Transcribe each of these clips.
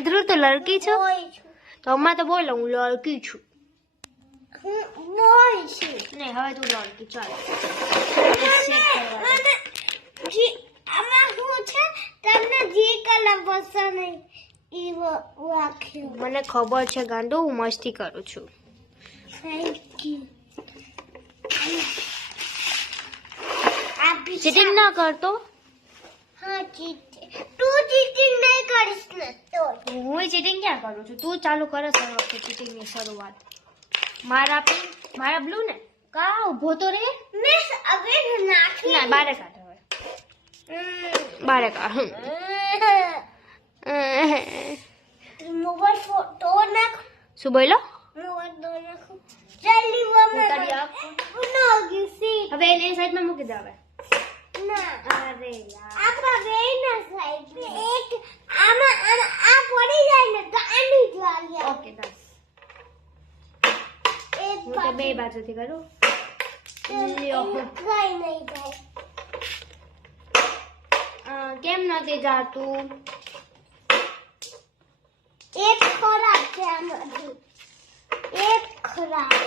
ધ્રુવ તો લડકી છો તો અમાર તો બોલો હું લડકી છું નહીં હવે તું લડકી ચાલ મને ખબર છે ગાંડો હું મસ્તી કરું છું ચીટિંગ ના કરતો હું ચીટિંગ ક્યાં કરું છું તું ચાલુ કરે સર વખતે ચીટિંગ ની શરૂઆત મારા બ્લુ ને કા ઉભો તો રે ના બારે કાઢ હવે બારે કાઢ શું બોલો હવે એની સાઈડમાં મૂકી દે હવે અરે ઓકે ડન હું તો બે બાજુથી કરું કેમ નથી જાતું એક ખરાબ છે આમાંથી એક ખરાબ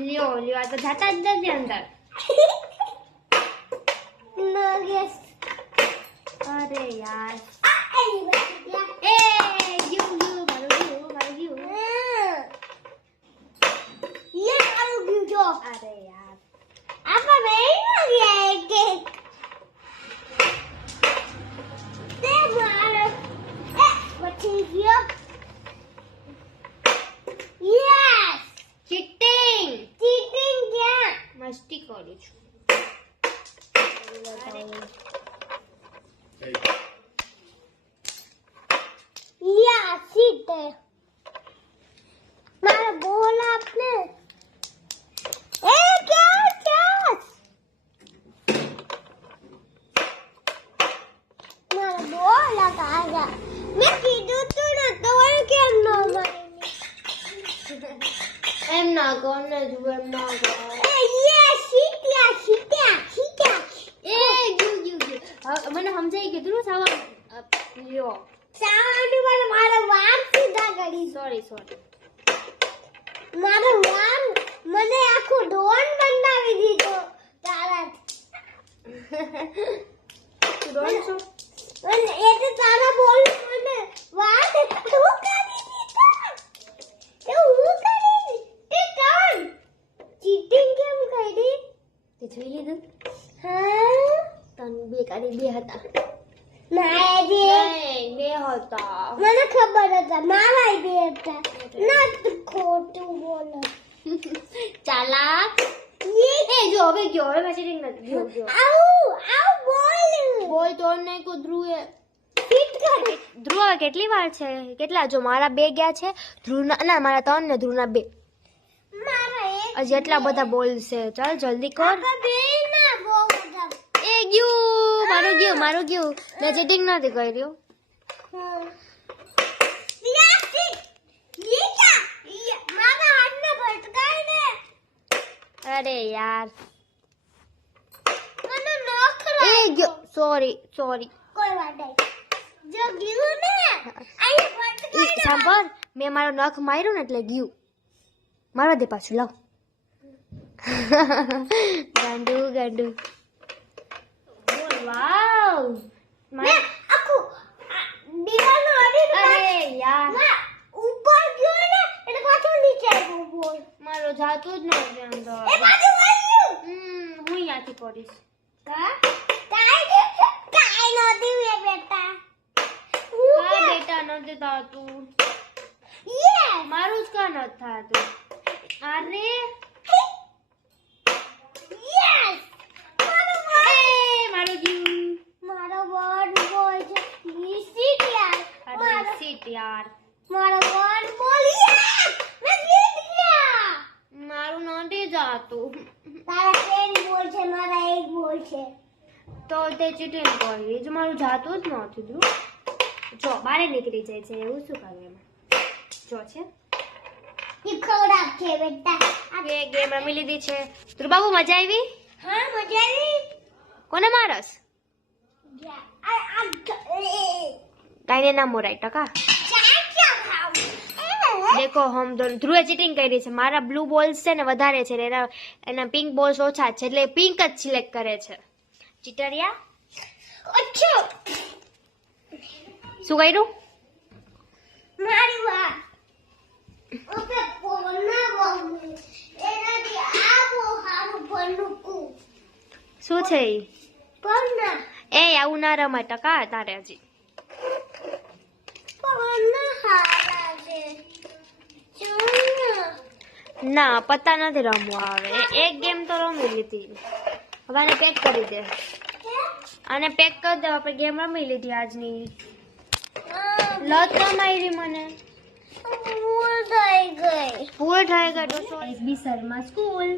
લ્યો આ તો જાતા જ નથી અંદર નગેસ અરે યાર એ ગયું મારું ગયું ये मारो गुजो અરે યાર आपा नहीं हो गया एक एक ते मारो बची गया यस ચીટિંગ क्या મસ્તી કરું છું लिया सीटे मारो बोल आपने ए क्या मारो बोल लगाया मैं कीधु तू ना तो केम न એમ ના કર ને જુએ એમ ના કર ये सीटिया એ ગયું મને સમજાઈ ગયું તું સાવા લ્યો સાવાની વાળો મારો વાળ સીધા કરી સોરી મારો વાળ મને આખો ડોન બનાવી દીધો તારા તું ડોન છો અને એ તો તારા બોલ મને વાળ હું કરી દીધા એ હું કરી એ ટર્ન ચીટિંગ કેમ કરી તે જોઈ લીધું હા તન બે કાઢી બે હતા ના જે નહીં બે હતા મને ખબર હતા મારા બે હતા ના તું ખોટું બોલો ચાલાક એ જો હવે ગયો હવે મેસેજિંગ નથી ગયો આવ બોલ બોલ તો નહીં કો ધ્રુવે ફિટ કર ધ્રુવ હવે કેટલી વાર છે કેટલા જો મારા બે ગયા છે ધ્રુવના ના મારા ત્રણ ને ધ્રુવના બે મારા એક હજી એટલા બધા બોલ છે ચાલ જલ્દી કર આપા બે ના બોલ એ મારું ગયું મેં ચીટિંગ નથી કર્યું અરે યાર એ ગયો સોરી સાંભળ મેં મારો નખ માર્યો ને એટલે ગયું મારવા દે પાછું લાવ ગાંડુ બોલ વાવ અરે યાર મારો જાતું જ નથી અંદર હું અહીંયાથી કરીશ બેટા નથી થતું મારું જ કા નથી થતું અરે મારું ગયું મારો વર્ડ બોલ છે સીટ યાર સીટ યાર મારો વર્ડ બોલિયા મેં જીત ગયા મારું નથી જાતું તારા ટ્રેન બોલ છે મારા એક બોલ છે તો તે ચીટિંગ કરી જ મારું જાતું જ નથી ધ્રુવ જો બારે નીકળી જાય છે એવું શું કરું એમાં જો છે ઈ ખરાબ છે બેટા બે ગેમ રમી લીધી છે ધ્રુવ બાબુ મજા આવી હા મજા આવી કોને મારસ આ કાઈને ના મોરાય ટકા ચાલ દેખો હમ દોનો ધ્રુવે ચીટિંગ કરી છે. મારા બ્લુ બોલ્સ છે ને વધારે છે ને એના પિંક બોલ્સ ઓછા છે એટલે પિંક જ સિલેક્ટ કરે છે. ચીટરિયા અચ્છા શું કર્યું? મારી વાત ઓકે પોના બોલ એનાથી આ બહુ સારું બનવું શું છે ઈ? પોના એ આવું ના રમાય ટકા તારે હજી. પોના હારા છે ચોના ના પત્તા નથી રમવા આવે. એક ગેમ તો રમી લીધી. હવે આને પેક કરી દે. આને પેક કરી દે. આપણે ગેમ રમી લીધી આજની. લત રમાઈ મને. ભૂલ થઈ ગઈ ભૂલ થઈ ગઈ તો એસબી શર્મા સ્કૂલ.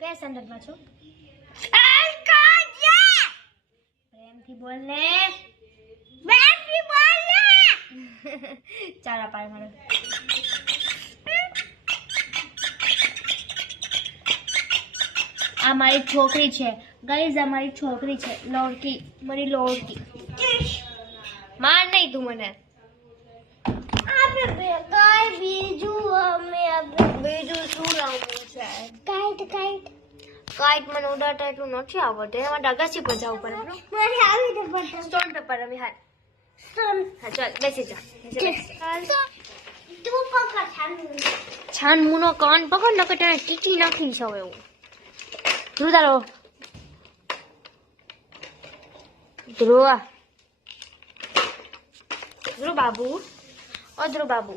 કયા સ્ટાન્ડર્ડમાં છો? પ્રેમથી બોલ ને. ચાલ પાડ મારો. આ મારી છોકરી છે ગાઈઝ. આ મારી છોકરી છે લોડકી. મારી લોડકી. માર નહીં તું મને. આપણે કઈ બીજું અમે બીજું શું રમવું છે? કાઈટ કાઈટ કાઈટ મને ઉડાડતા એટલું નથી આવડતું. એમાં ડગાસી પર જવું પડે. મને આવી દે બટા સ્ટોન પેપર રમી. હા ચાલ બેસી જા. તું પકડ છાનું છાન મુનો કાન પકડ નકર તને ટીકી નાખીશ હવે હું. ધ્રુવ તારો ધ્રુવ ધ્રુવ બાબુ. ઓ ધ્રુવ બાબુ.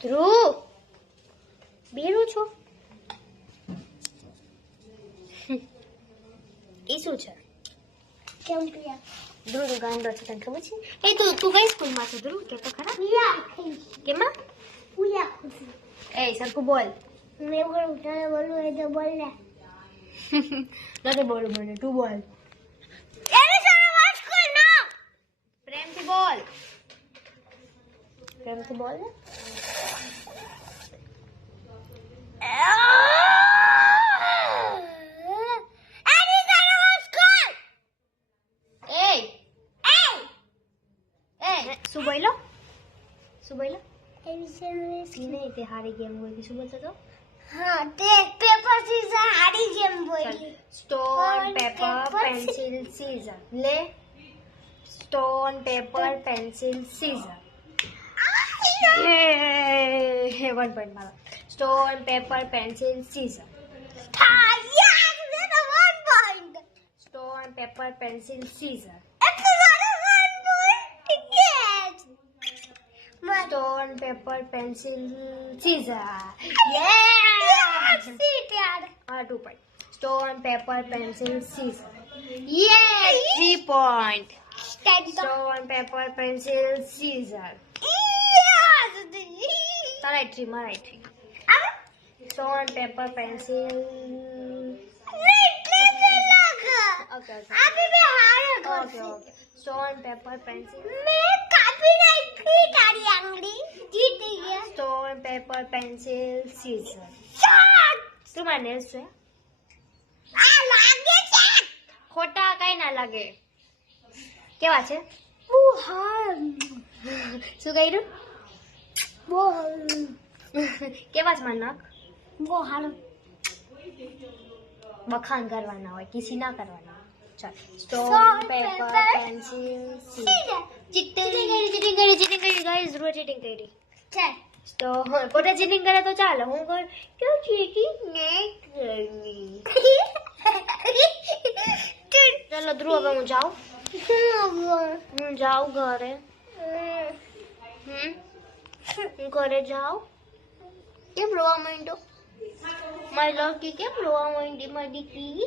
ધ્રુવ બેરું છો? ઈ શું છે? કેમ પ્રિયા ધ્રુવ નું ગાંડો છે તને ખબર છે? એ તું કઈ સ્કૂલમાં છે ધ્રુવ? કે તો ખરા. કેમાં? એ સરખું બોલ. મેં બોલું તને બોલું એ તો બોલ ને નથી બોલું મને. તું બોલ. એની સામે વાત કર ના પ્રેમથી બોલ. પ્રેમથી બોલ ને. એની સામે વાત કર એ શું બોલો? શું બોલો? એની સામે ઈ નહીં તે હારી ગેમ હોય. શું બોલતો તો? હા તે પેપર સીઝર હારી જેમ બોલી સ્ટોન પેપર પેન્સિલ સીઝર. લે stone paper pencil scissor. 1 point મારો. Stone paper pencil scissor. હા યસ મે તો 1 point stone paper pencil scissor. એટલે મારો 1 point yes stone paper pencil scissor. Yes સીટ યાર 2 point. Stone paper pencil scissor. Yes 3 point. Stone paper pencil scissor. તારા 3 મારા 3. Stone paper pencil. Okay okay. Stone paper pencil. Stone paper pencil seizure. તું મારા nails છે? ખોટા કઈ ના લાગે. કેવા છે? શું કર્યું? કેવા છે મારા નખ? બખાન કરવાના હોય કિસી ના કરવાના. ચાલ stone paper pencil scissor. Cheating કરી ગાઈસ. રોજ ચીટિંગ કરી. તો પોતે ચીટિંગ કરે તો ચાલે. હું કર ક્યાં ચીટિંગ નહીં કરવી. ચાલો ધ્રુવ હવે હું જાઉં. હું જાઉં ઘરે. હું ઘરે જાઉં. કેમ રોવા માંડ્યો? મારી લડકી કેમ રોવા માંડી? મારી દીકરી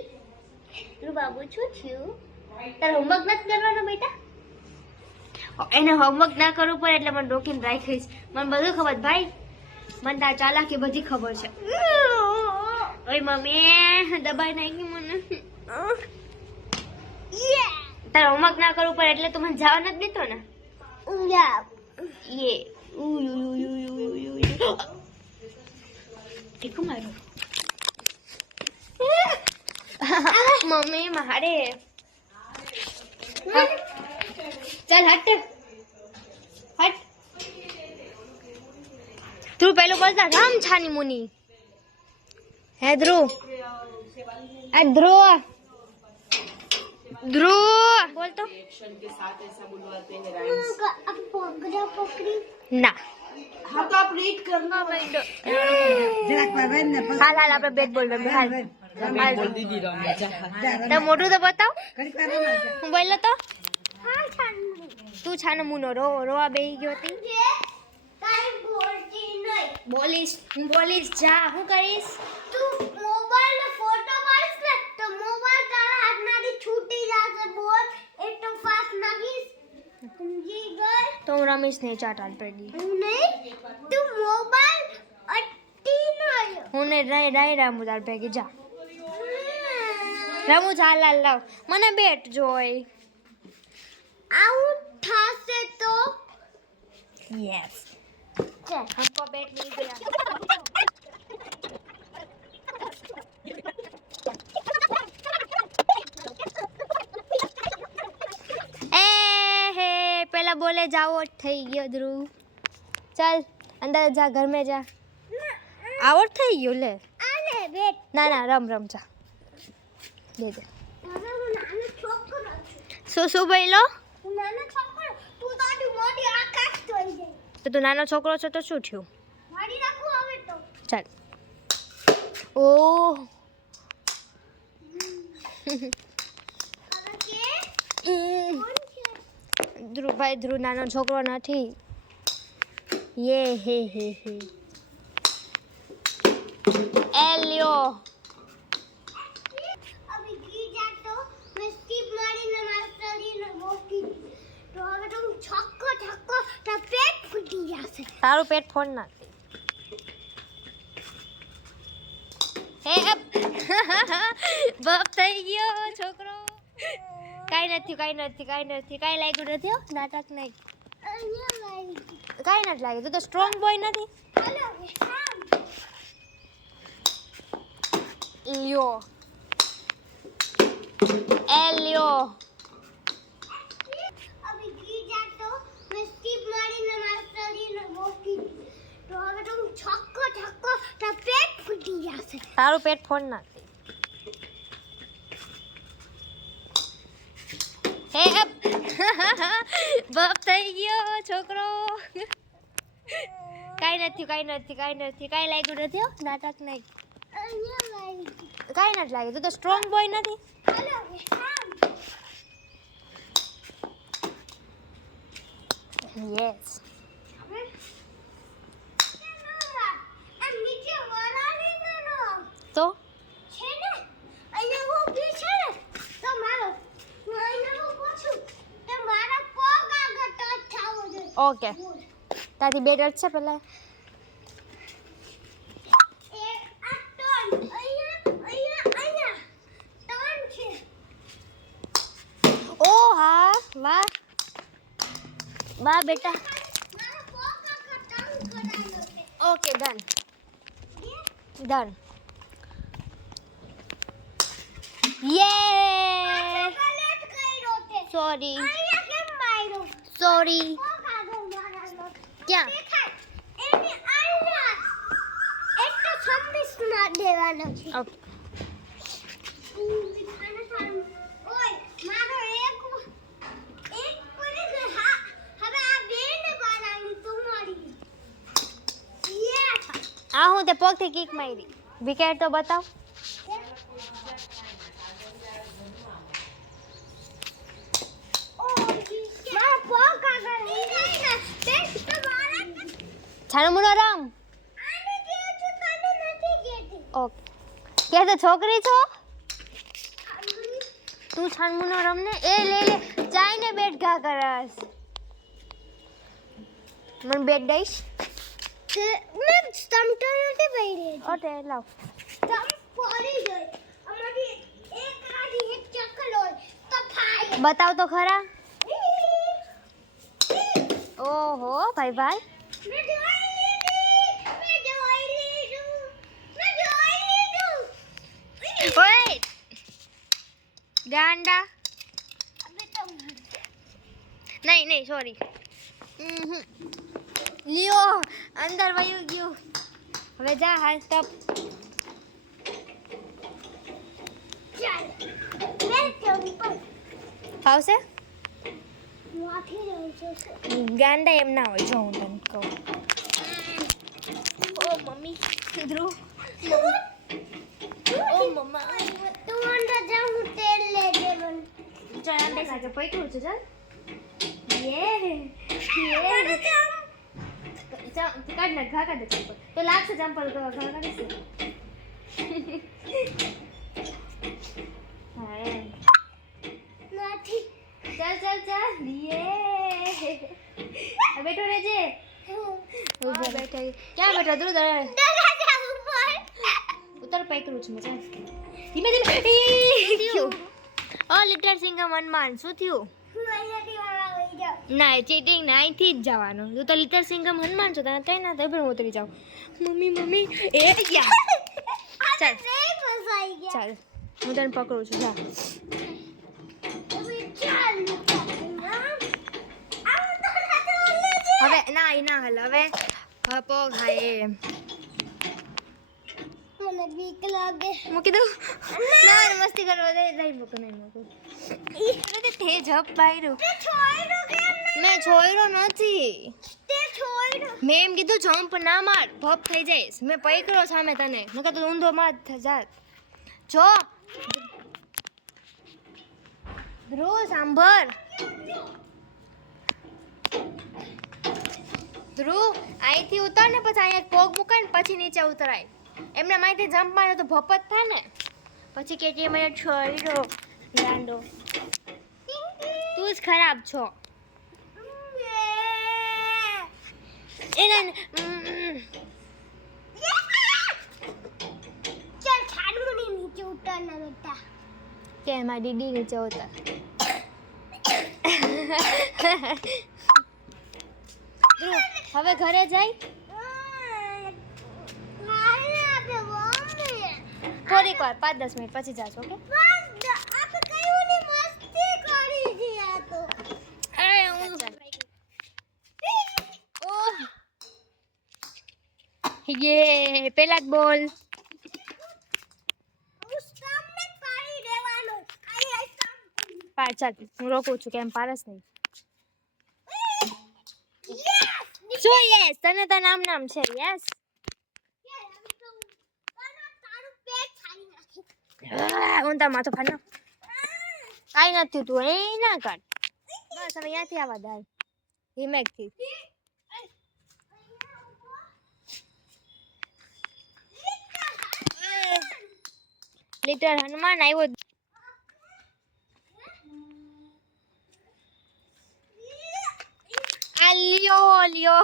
તું બાબુ શું થયું? તારે હોમવર્ક નથી કરવાનો બેટા? એને હોમવર્ક ના કરવું પડે એટલે મને રોકીને રાખીશ. મને બધું ખબર ભાઈ. મને તાર ચાલાકી બધી ખબર છે. ઓય મમ્મી દબાઈ નાખી મને. તારે હોમવર્ક ના કરવું પડે એટલે તું મને જવા નથી દેતો ને? યે ઠીક મારો. મમ્મી મારે. ચાલ હટ. ધ્રુવ પેલું બોલતા રામ છાની મુની હે ધ્રુવ આ ધ્રુવ બોલતો पकड़ा पकड़ी ના हाँ तो आप रीड करना હાલ હાલ આપણે બેટ બોલ રમીએ હાલ बोल दीदी તો મોટું તો બતાવ હું બોલ્યો તો हाँ छानू તું છાનો મુનો રોવા બેહી ગયો હતી ये काई बोलती नहीं બોલીશ હું બોલીશ જા હું કરીશ तू मोबाइल में फोटो मारिस ने तो मोबाइल तारा हाथ में छूटी जासे बोल एक तो फास्ट नागिस समझी गई તો હું રમીશ ને ચાટાલ પડી नहीं तू मोबाइल अट्टी नहीं હું ને ડાઈ રામુ તાર ભેગી જા રમું ચાલ હાલ લાવ મને બેટ જોઈ आउट था से तो यस हमको बैट मिल गया ए हे पहला बोले जाओ થઈ ગયો ધ્રુવ चल अंदर जा घर में जा आउट થઈ ગયો લે आने बेट ના ના રમ જા દે દે अरे वो नाना छोकरो શું બોલ્યો तू नाना छोकरो तू तो मोटी आकाश तोड़ी दे તો તું નાનો છોકરો છો તો શું થયું मारी रखो हमें तो ચાલ ઓ હવે કે કોણ છે ધ્રુવભાઈ ધ્રુવ નાનો છોકરો નથી યે હે એલિયો अभी गिर जा तो मैं स्टीप मारी ने मार शरीर ने मोटी तो હવે તો છક્કો છક્કો તો પેટ ફૂટી જશે તારું પેટ ફોડ નાખ હે બાપ થઈ ગયો છોકરો કાઈ નથી કાઈ લાગ્યું નથી હો નાટક નહીં અહીંયા લાઈ કાઈ નથી લાગ્યું તું તો સ્ટ્રોંગ બોય નથી હાલો વિશામ લિયો એલિયો अभी गिर जा तो मैं स्टीप मारी ने मार शरीर ने मोटी तो હવે તો છક્કો છક્કો તો પેટ ફૂટી જશે તારું પેટ ફોડ નાખ હે બાપ થઈ ગયો છોકરો કાઈ નથી કાઈ લાગ્યું નથી હો નાટક નહીં અહીંયા લાઈ કાઈ નથી લાગ્યું તું તો સ્ટ્રોંગ બોય નથી હાલો વિશામ યસ આ નીચે વરાળી નો તો છે ને અહીંયા ઊભી છે ને તો મારો હું અહીંયા ઊભો છું તો મારા પગ આગળ ટચ થવો જોઈએ ઓકે તારી બેટ છે પેલા એક આ ટર્ન અહીંયા ટર્ન છે ઓ હા વાહ બેટા મારા પગ આગળ ટર્ન કરાયો છે ઓકે ડન યે ગલત કર્યો તે સોરી અહીંયા કેમ માર્યો સોરી પગ આગળ મારવાનો ક્યાં દેખાય એની અહીંયા એક તો 26 ના દેવાનો છે ઓકે ઓય મારો એક પડી ગયો હા હવે આ બે ને બનાવી તમારી યસ આ હું તે પગથી કિક મારી વિકેટ તો બતાવ મારા પગ આગળ નહીં જાય ને તે તો મારા છાનો મુનો રામ આને કે તું તને નથી કહેતી ઓકે કે તો છોકરી છો તું છાન મુનો રમ ને એ લે ચાઈને બેટ ઘા કરસ મને બેટ દઈશ મેં સ્ટમ્પ નથી પડી ઓકે લાવ સ્ટમ્પ પડી ગઈ અમારી એક આડી એક ચક્કર હોય તો ફાય બતાવ તો ખરા ઓહો ભાઈ મેં જોઈ લીધું ઓય ગાંડા અબે તો નહીં સોરી લ્યો અંદર વયું ગયું. હવે જા હાલ સ્ટોપ. ચાલ મેં ચંપલ ફાવશે? વાથી રહ્યું છે ગાંડા એમ ના હોય જો હું તને કહું. ઓ મમ્મી ધ્રુવ. ઓ મમ્મા તું અંદર જા હું તેલ લેજે મને ચાલ આંબે સાથે પૈકું છે ચાલ. યે કાઢ નાખ ઘા કાઢ દે ચંપલ તો લાગશે ચંપલ ઘા કાઢીશ ને. હા એમ. નથી ચાલ ચાલ ચાલ યે બેઠો રહેજે. ઉભો બેઠો ક્યાં બેઠો ધ્રુવ ઉપર ઉતર પૈકરું છું મજા. ધીમે ધીમે થયું. ઓ લિટર સિંગમ હનુમાન શું થયું? હું અહીંયાથી વાળા હોઈ જાઉં ના ચીટિંગ ના અહીંથી જ જવાનું. તું તો લિટર સિંગમ હનુમાન છો તને કઈ ના થાય પણ હું ઉતરી જાઉં. મમ્મી મમ્મી એ ગયા. ચાલ નહીં ફસાઈ ગયા ચાલ હું તને પકડું છું જા. ચાલ હવે ના એ ના હાલ હવે પગ હાય મને બીક લાગે મૂકી દઉં. ના મસ્તી કરવા દે નહીં મૂકું નહીં મૂકું. તે જપ પાયરું તે છોડ્યો કેમ મેં છોયરો નથી. તે છોડ્યો મેં એમ કીધું જમ્પ ના માર ભપ થઈ જઈશ. મેં પકડ્યો સામે તને નકર તો ઊંધો માં જાત. જો ધ્રુવ સાંભળ. ધ્રુવ અહીંથી ઉતર ને પછી અહીંયા પગ મુકાય ને પછી નીચે ઉતરાય. એમને માહિતી જમ્પ મારે તો ભપ જ થાય ને. પછી કે કે મને છોડ્યો ગાંડો. તું જ ખરાબ છો. એના ચાલ છાડું નહીં નીચે ઉતર ના બેટા કે મારી દીદી નીચે ઉતર. ધ્રુવ હવે ઘરે જાય થોડીક વાર 5-10 મિનિટ પછી જાશો ઓકે. યે પેલા જ બોલ. ચાલ હું રોકું છું કેમ પારસ નહીં. શું યસ તને તો નામ છે યસ. હું તાર માથું ફાડ નાખ. કાંઈ નથી તું એ ના કાઢ. બસ હવે અહીંયાથી આવા દાલ હિમેકથી. લિટર હનુમાન આવ્યો. આ લ્યો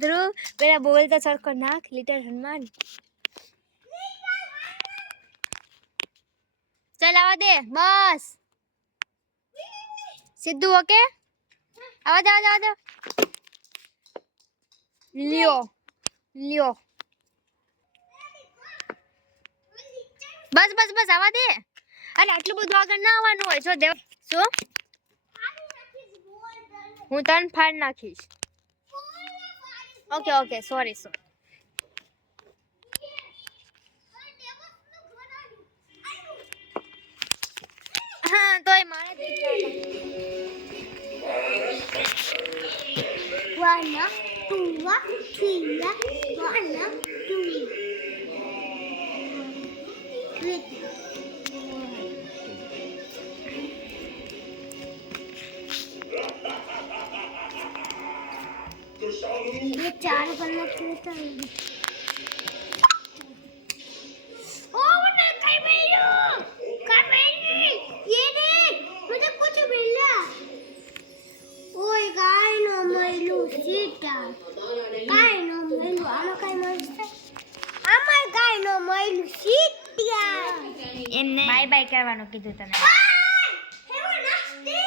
ધ્રુવ પેલા બોલતા સરખો નાખ લિટર હનુમાન. ચાલ આવા દે બસ સીધું ઓકે. આવા દે લ્યો બસ આવા દે. અરે આટલું બધું આગળ ના આવવાનું હોય. જો દેવ શું હું તને ફાડ નાખીશ. Okay sorry. હા તોય મારે 1 2 3 ये 4 कलर खेलता है ये देख मुझे कुछ मिला ओए गाय नो मैलू सीता गाय नो मैलू आमा काय मस्त आमा गाय नो मैलू सीता એમને બાય બાય કરવાનું કીધું તને. हे वो नाचते